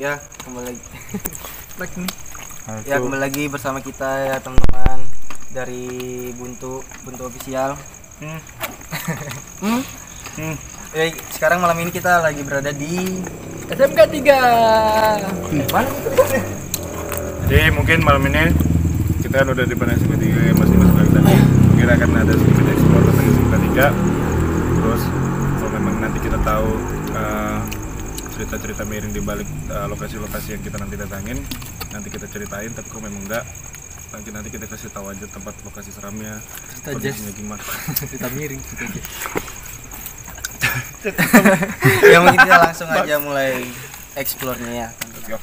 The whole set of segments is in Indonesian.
Ya, kembali lagi. Ya, kembali lagi bersama kita ya teman-teman dari Buntu Official. Ya, sekarang malam ini kita lagi berada di SMK 3. mana? Jadi mungkin malam ini kita udah di depan SMK 3 masih lagi tadi. Mungkin akan ada sedikit eksplor tentang SMK 3. Terus kalau memang nanti kita tahu cerita-cerita miring di balik lokasi-lokasi yang kita nanti datangin, nanti kita ceritain. Tapi kalau memang enggak, nanti kita kasih tahu aja tempat lokasi seramnya, kondisinya gimana. Cerita miring gitu aja. Ya mungkin kita langsung aja mulai explore-nya ya. Yuk.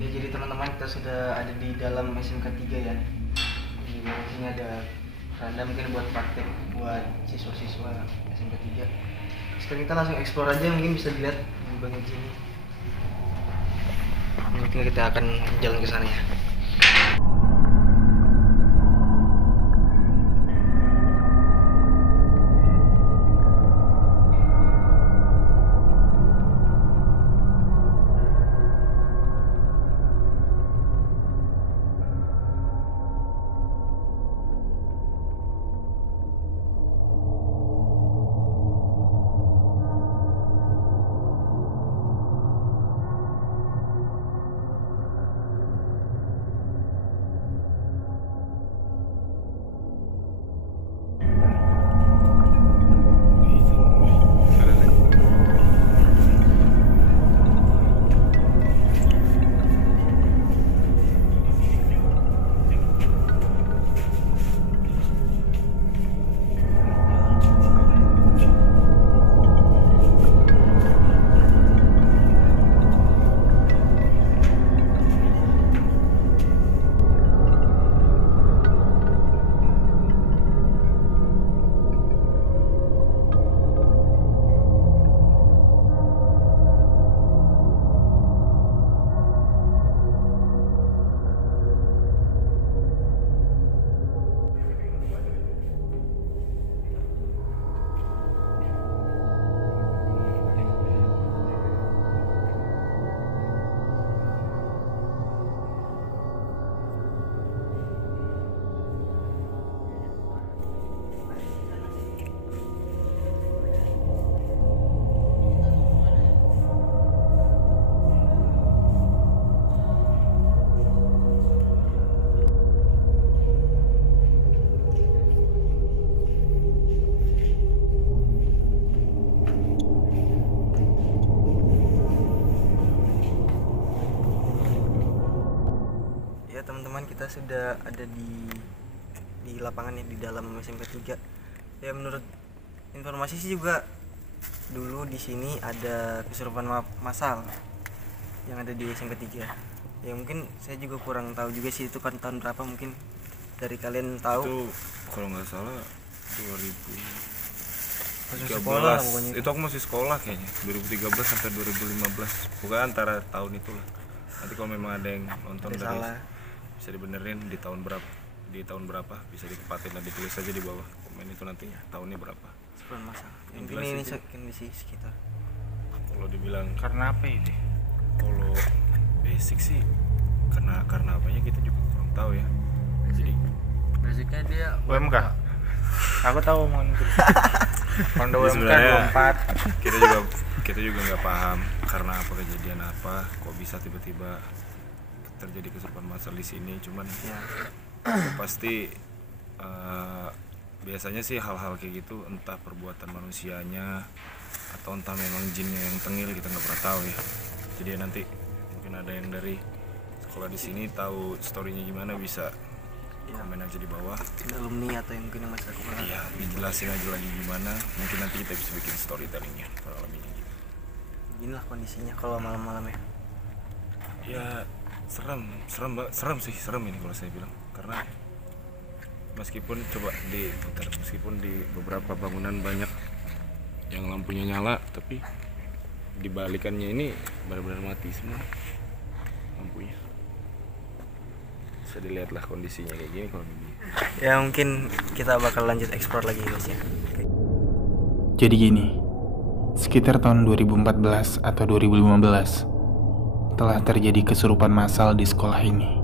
Ya, jadi teman-teman kita sudah ada di dalam SMK 3 ya. Di sini ada randa mungkin buat praktek buat siswa-siswa SMK 3. Sekarang kita langsung explore aja, mungkin bisa dilihat di bagian sini. Mungkin kita akan jalan ke sana ya. Ya teman-teman, kita sudah ada di lapangan ya, di dalam SMK 3. Ya menurut informasi sih juga dulu di sini ada kesurupan massal yang ada di SMK 3. Ya mungkin saya juga kurang tahu juga sih itu kan tahun berapa, mungkin dari kalian tahu. Itu kalau nggak salah 2013. Sekolah pokoknya. Itu aku masih sekolah kayaknya, 2013 sampai 2015. Bukan antara tahun itulah. Nanti kalau memang ada yang nonton Ada dari salah. bisa dibenerin di tahun berapa, bisa ditepatin dan ditulis aja di bawah komen itu nantinya tahunnya berapa. kesurupan massal. Yang Mungkin jelas ini itu. kondisi sekitar. Kalau dibilang karena apa ini? Kalau basic sih karena apanya kita juga kurang tahu ya. Jadi Basicnya dia UMK. Aku tahu omongan itu. Honda Jadi UMK sebenarnya 24. kita juga nggak paham karena apa kejadian apa, kok bisa tiba-tiba terjadi kesurupan massal di sini. Cuman Ya. pasti biasanya sih hal-hal kayak gitu entah perbuatan manusianya atau entah memang jinnya yang tengil, kita nggak pernah tahu ya. Jadi nanti mungkin ada yang dari sekolah di sini tahu storynya gimana, bisa Ya. komen aja di bawah. Alumni atau yang mungkin yang masih aku kenal. Ya dijelasin aja lagi gimana, mungkin nanti kita bisa bikin storytellingnya pengalamannya gitu. Beginilah kondisinya kalau malam-malam ya. Ya serem ini kalau saya bilang, karena meskipun di beberapa bangunan banyak yang lampunya nyala, tapi dibalikannya ini benar-benar mati semua lampunya. Bisa dilihatlah kondisinya kayak gini kalau begini. Ya mungkin kita bakal lanjut explore lagi guys ya. Jadi gini, sekitar tahun 2014 atau 2015 telah terjadi kesurupan massal di sekolah ini.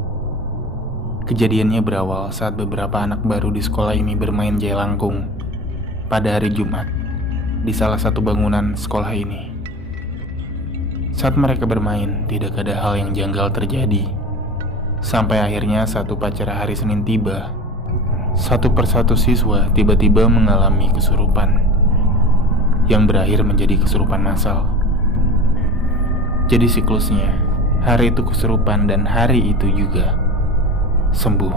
Kejadiannya berawal saat beberapa anak baru di sekolah ini bermain jailangkung pada hari Jumat di salah satu bangunan sekolah ini. Saat mereka bermain, tidak ada hal yang janggal terjadi. Sampai akhirnya satu upacara hari Senin tiba. Satu persatu siswa tiba-tiba mengalami kesurupan yang berakhir menjadi kesurupan massal. Jadi siklusnya, hari itu kesurupan dan hari itu juga sembuh.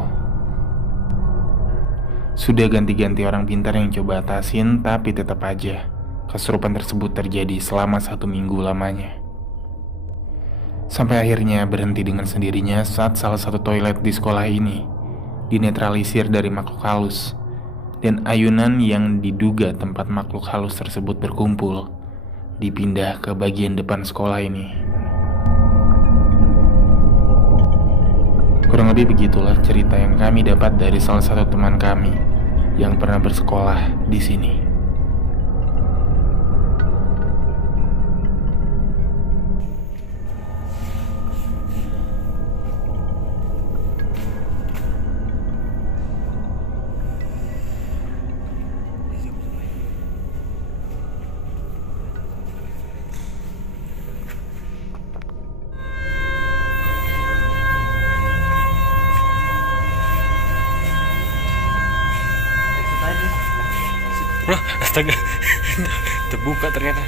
Sudah ganti-ganti orang pintar yang coba atasin, tapi tetap aja kesurupan tersebut terjadi selama 1 minggu lamanya. Sampai akhirnya berhenti dengan sendirinya saat salah satu toilet di sekolah ini dinetralisir dari makhluk halus, dan ayunan yang diduga tempat makhluk halus tersebut berkumpul dipindah ke bagian depan sekolah ini. Kurang lebih begitulah cerita yang kami dapat dari salah satu teman kami yang pernah bersekolah di sini. Wah, astaga. Terbuka ternyata.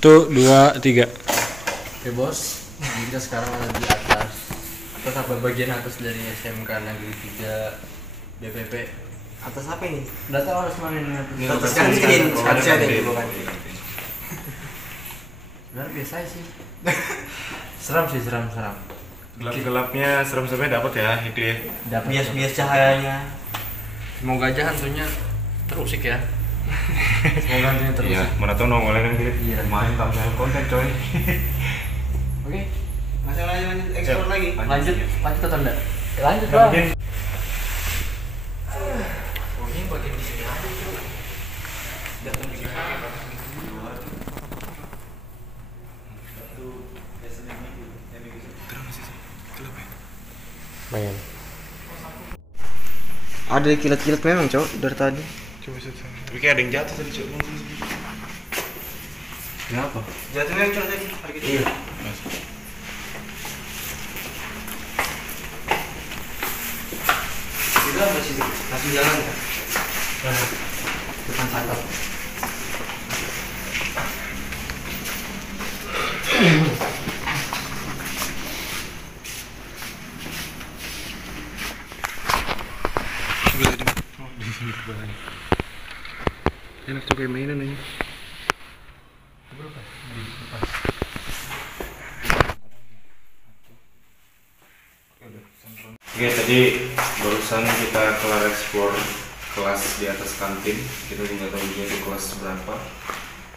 Tuh 2, 3. Oke bos, jadi kita sekarang ada di atas apa bagian atas dari SMK Negeri 3 BPP. Atas apa ini? Udah tahu harus mana ini atas. Atas kantin. Kantin. Benar biasa sih. Seram sih, seram. Gelap-gelapnya serem-seremnya dapat ya itu ya. Dapat. Bias-bias cahayanya. Semoga aja hantunya terusik ya. Semoga hantunya terusik. Iya, mana tahu nongolnya kan gitu. Iya. Main tampil konten coy. Oke, Masih lanjut explore lagi. lanjut atau enggak? Lanjut Ya, bang. mungkin Oh, ini bagian di sini aja tuh. Datang di sini. Main. Ada kilat-kilat memang, Cok, dari tadi. coba set. Tapi kayak ada yang jatuh tadi coy. Kenapa? Jatuhnya cok tadi hari gitu. Iya. Kita masih jalan ya. Depan kantor. Enak tuh kayak mainan aja. Oke, tadi barusan kita kelar explore kelas di atas kantin. Kita juga tahu juga itu kelas berapa.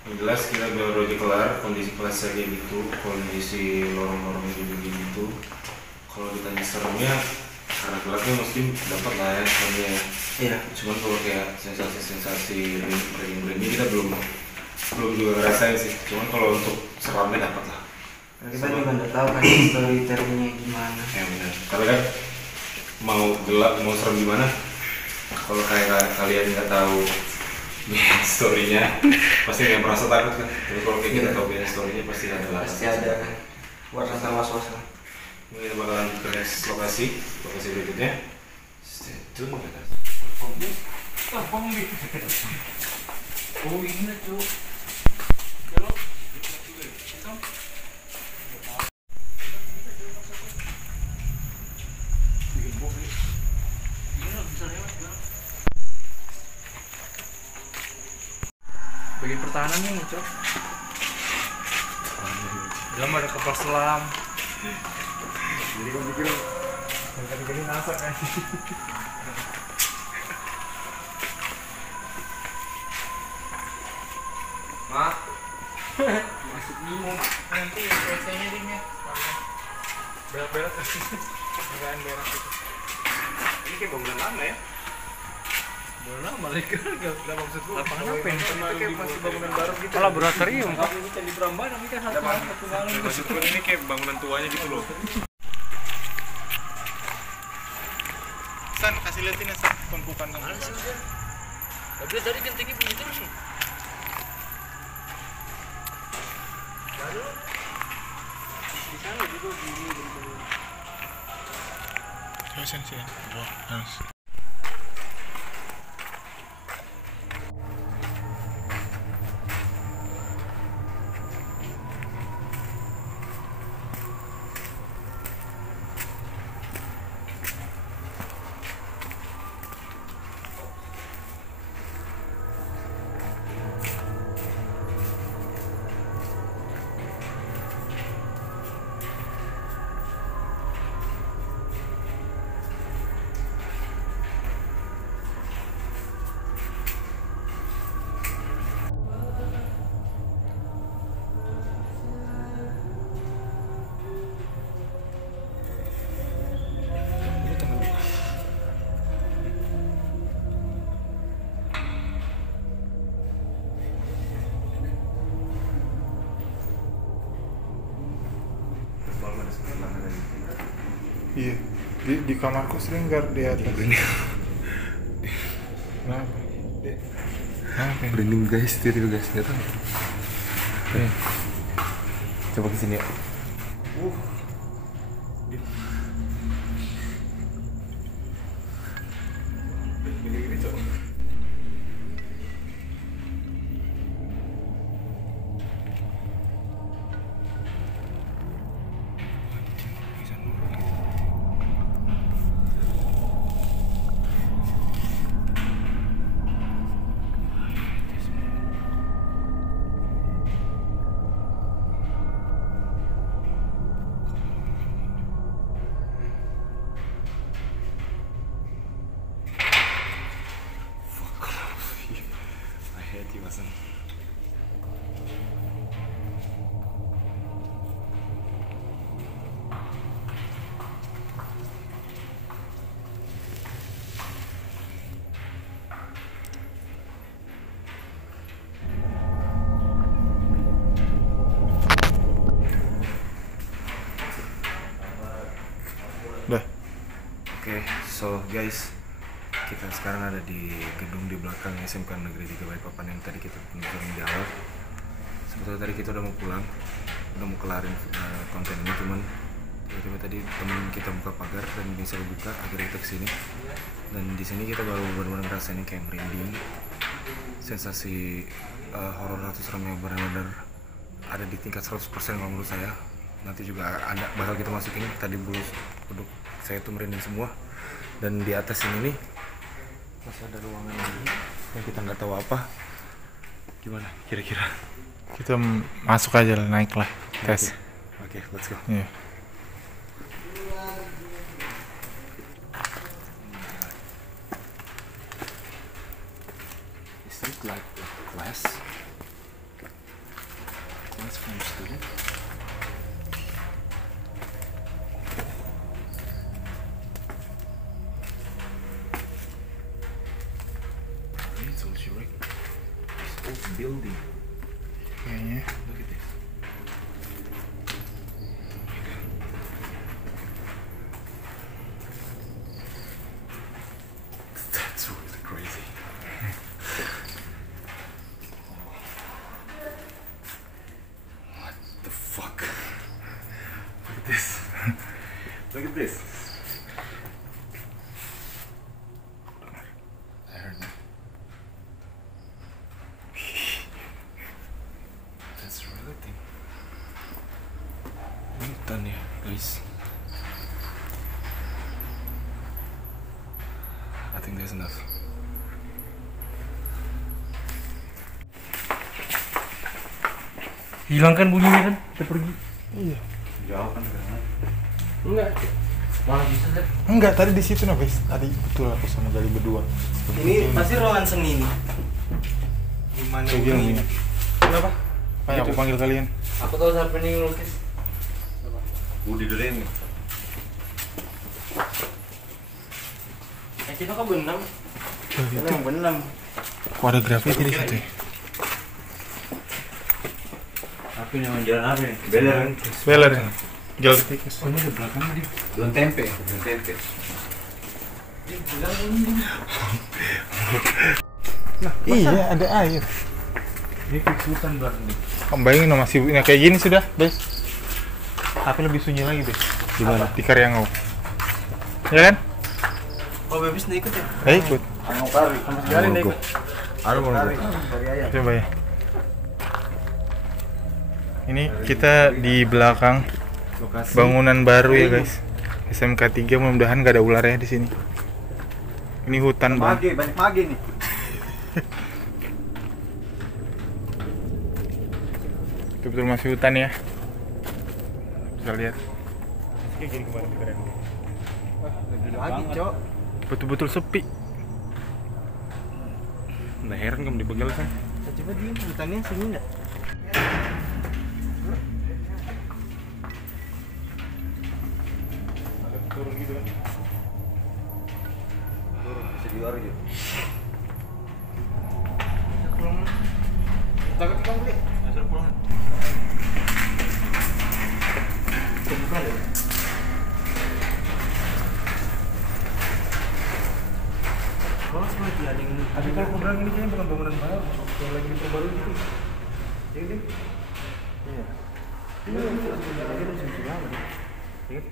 Yang jelas kita baru aja kelar, kondisi kelasnya kayak gitu, kondisi lorong-lorongnya juga gitu. Kalau ditanya seremnya, karena gelapnya mesti dapat lah ya seremnya ya. Iya. Cuman kalau kayak sensasi-sensasi merinding kita belum juga ngerasain sih. Cuman kalau untuk seramnya dapat lah. Kita juga nggak tahu kan storytellingnya gimana. Ya benar. Tapi kan mau gelap mau serem gimana? Kalau kayak kalian nggak tahu behind story-nya, pasti nggak merasa takut kan. Tapi kalau kayak kita tahu behind story-nya pasti ada lah. Pasti ada kan. Buat rasa was-was lah. Mungkin kita bakalan ke next lokasi berikutnya. Stay tune guys. Oh ini tuh. Bagian pertahanannya nih, Cok. Dalam ada kapal selam. Jadi kan pikir yang tadi NASA kan. Mak. Masuk dulu. Nanti WC-nya dingin. Berat-berat enggak berat itu. Ini kayak bangunan lama ya. Boleh mereka Udah maksud gua. lapangan apa yang Itu kayak masih bangunan baru gitu. malah berakarium, Pak. Ini candi Prambanan ini kan satu malam. Maksud gua ini kayak bangunan tuanya gitu loh. San, kasih liatin ya San, tumpukan. Tapi tadi gentingnya bunyi terus. Baru di sana juga bunyi. Sini. Harus. Iya, di kamarku sering di atas. Kenapa? Kenapa? Merinding guys, steril guys, nggak tahu. Coba kesini ya. Wasn't. Dah. Oke, so guys, kita sekarang ada di gedung di belakang SMK Negeri 3 Balikpapan yang tadi kita tunjukkan di awal. sebetulnya tadi kita udah mau pulang, udah mau kelarin konten ini, cuman tiba-tiba tadi temen kita buka pagar dan bisa buka, akhirnya kita kesini. Dan di sini kita baru benar-benar ngerasain kayak merinding, sensasi horor atau seram yang benar-benar ada di tingkat 100% kalau menurut saya. Nanti juga ada bakal kita masukin. Tadi duduk saya tuh merinding semua. Dan di atas ini nih masih ada ruangan lagi yang kita nggak tahu apa. Gimana kira-kira? Kita masuk aja lah, naik lah, tes. Oke, let's go. Iya. Is it like a class from student? I told you, right? This old building. Kayaknya. Look at this. That's really crazy. What the fuck? Look at this. Look at this. I heard that. That's really thing. Hutan ya, guys. I think that's enough. Hilang kan bunyinya kan? Kita pergi. Iya. Jauh kan Enggak. Malah bisa deh. Enggak, tadi di situ Nafis. Tadi betul aku sama Gali berdua. Ini pasti ruangan seni nih. Gimana Kayak gini. ini? Kenapa? Ayo aku panggil kalian. Aku tahu siapa nih ngelukis. Budi Dren. Kita kan benam. Itu Yang benam. kok ada graffiti di situ ya? Aku yang jalan apa nih? Beler ya? Jual tikus. Oh ini di belakang dia. Belum tempe, belum tempe. Iya, ada air. Ini fix hutan baru nih. Kamu bayangin no, masih kayak gini sudah, Bes. Tapi lebih sunyi lagi, Bes. Di mana? Di Karyangau. Ya kan? Oh, Bebis udah ikut ya? Ikut. Sama sekali udah ikut. Ada mau Dari ayah. Coba ya. Ini kita di belakang lokasi. bangunan baru ya, guys. SMK 3, mudah-mudahan gak ada ularnya di sini. Ini hutan banget. Banyak mage nih. Betul-betul masih hutan ya. Bisa lihat. Kayak gini kemarin keren. Lagi, Cok. Betul-betul sepi. Nah, heran kamu dibegal kan? Coba dia hutannya sini enggak? Turun gitu kan. Bisa di luar gitu. Takut kamu beli. Asal pulang. Terbuka ya. Oh, seperti ada yang Tapi kalau aku bilang ini kayaknya bukan bangunan baru, yang lagi diperbarui gitu. Iya deh. Iya. ini lagi udah sini lama nih. Ingat?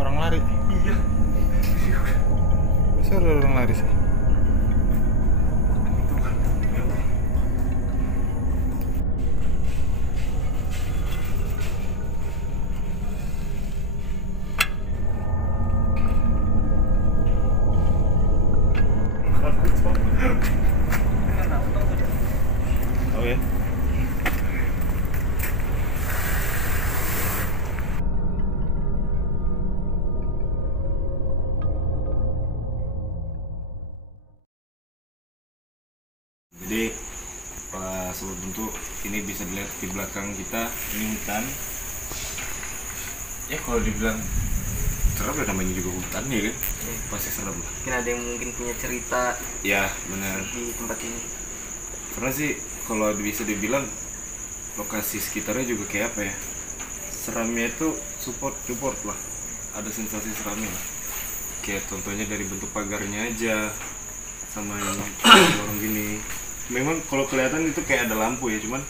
Orang lari. Iya. Masa ada orang lari sih? Oh ya. Jadi sobat bentuk ini bisa dilihat di belakang kita ini hutan. Ya kalau dibilang serem ya namanya juga hutan ya kan, pasti serem lah. Mungkin ada yang mungkin punya cerita Ya benar. di tempat ini. Karena sih kalau bisa dibilang lokasi sekitarnya juga kayak apa ya, seramnya itu support lah, ada sensasi seramnya lah. Kayak contohnya dari bentuk pagarnya aja sama yang lorong gini. Memang kalau kelihatan itu kayak ada lampu ya, cuman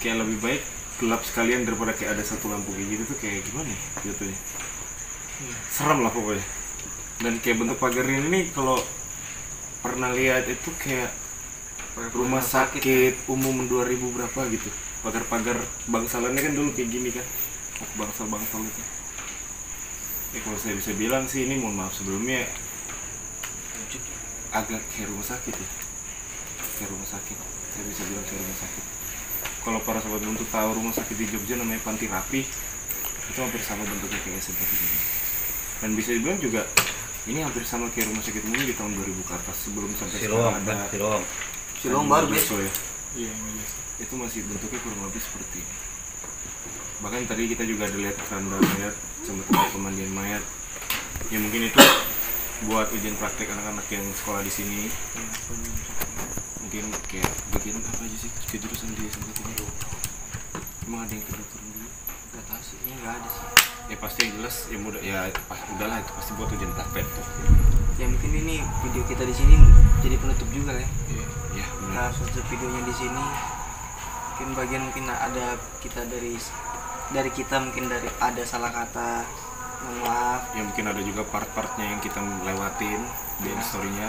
kayak lebih baik gelap sekalian daripada kayak ada satu lampu kayak gitu tuh kayak gimana ya jatuhnya. Serem lah pokoknya. Dan kayak bentuk pagarnya ini kalau pernah lihat itu kayak rumah sakit umum 2000 berapa gitu. Pagar-pagar bangsalannya kan dulu kayak gini kan, bangsal-bangsal itu. Kalau saya bisa bilang sih ini, mohon maaf sebelumnya, agak kayak rumah sakit ya. Kayak rumah sakit, saya bisa bilang kayak rumah sakit. Kalau para sobat Buntu tahu rumah sakit di Jogja namanya Panti Rapi, itu hampir sama bentuknya kayak SMK 3. Dan bisa dibilang juga ini hampir sama kayak rumah sakit umum di tahun 2000 ke atas, sebelum sampai sekarang ada Siloam baru guys. ya. Iya, itu masih bentuknya kurang lebih seperti ini. Bahkan tadi kita juga ada lihat keranda mayat sama tempat pemandian mayat. Ya mungkin itu buat ujian praktek anak-anak yang sekolah di sini. Mungkin kayak bagian apa aja sih kejurusan di SMK itu? Emang ada yang kedokteran dulu? Gak tahu sih, ini nggak ada sih. Ya pasti yang jelas ya mudah ya, udahlah itu pasti buat ujian praktek tuh. Ya mungkin ini video kita di sini jadi penutup juga ya. Iya, Nah, benar. selesai videonya di sini, mungkin bagian ada kita dari kita mungkin dari ada salah kata, mohon maaf. Ya mungkin ada juga part-partnya yang kita lewatin di story-nya.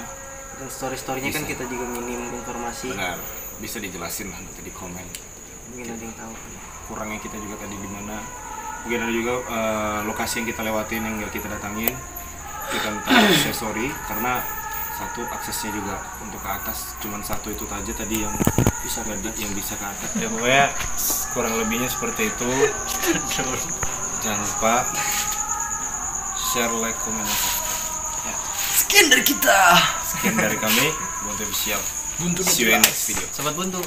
Dan story-storynya kan Bisa. kita juga minim informasi. Benar, bisa dijelasin lah nanti di komen. Mungkin ada yang tahu. Kurangnya kita juga tadi di mana. Mungkin ada juga lokasi yang kita lewatin yang nggak kita datangin. Kita minta sorry karena satu aksesnya juga untuk ke atas cuman satu itu aja tadi yang bisa ke atas. Ya pokoknya kurang lebihnya seperti itu. Jangan lupa share, like, komen, dan subscribe. Ya. Sekian dari kita. Sekian dari kami, Buntu official. See you in next video. Sobat Buntu.